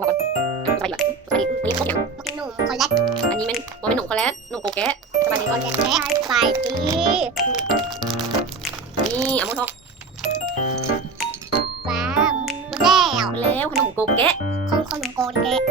บอกก่อนสบายดีแบบสบายดีวันนี้ครบอย่าง หนุ่มคอลเลก อันนี้มันว่าเป็นหนุ่มคอลเลสหนุ่มโกแกะสบายดี ค ก่ อ อน ลเลกและสายดี นี่เอามือทอง ฟาร์มหมดแล้ว ไปแล้วขนมโกแกะ ของขนมโกนแกะ